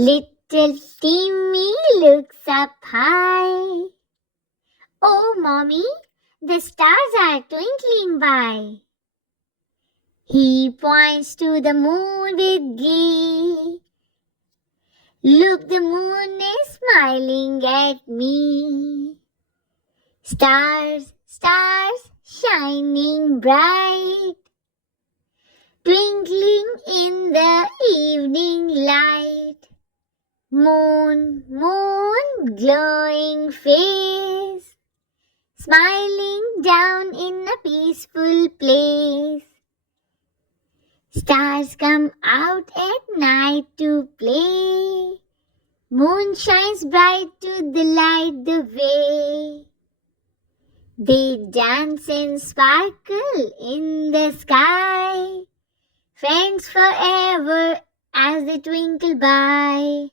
Little Timmy looks up high. Oh, Mommy, the stars are twinkling by. He points to the moon with glee. Look, the moon is smiling at me. Stars, stars, shining bright, twinkling in the evening light. Moon, moon, glowing face, smiling down in a peaceful place. Stars come out at night to play. Moon shines bright to light the way. They dance and sparkle in the sky, friends forever as they twinkle by.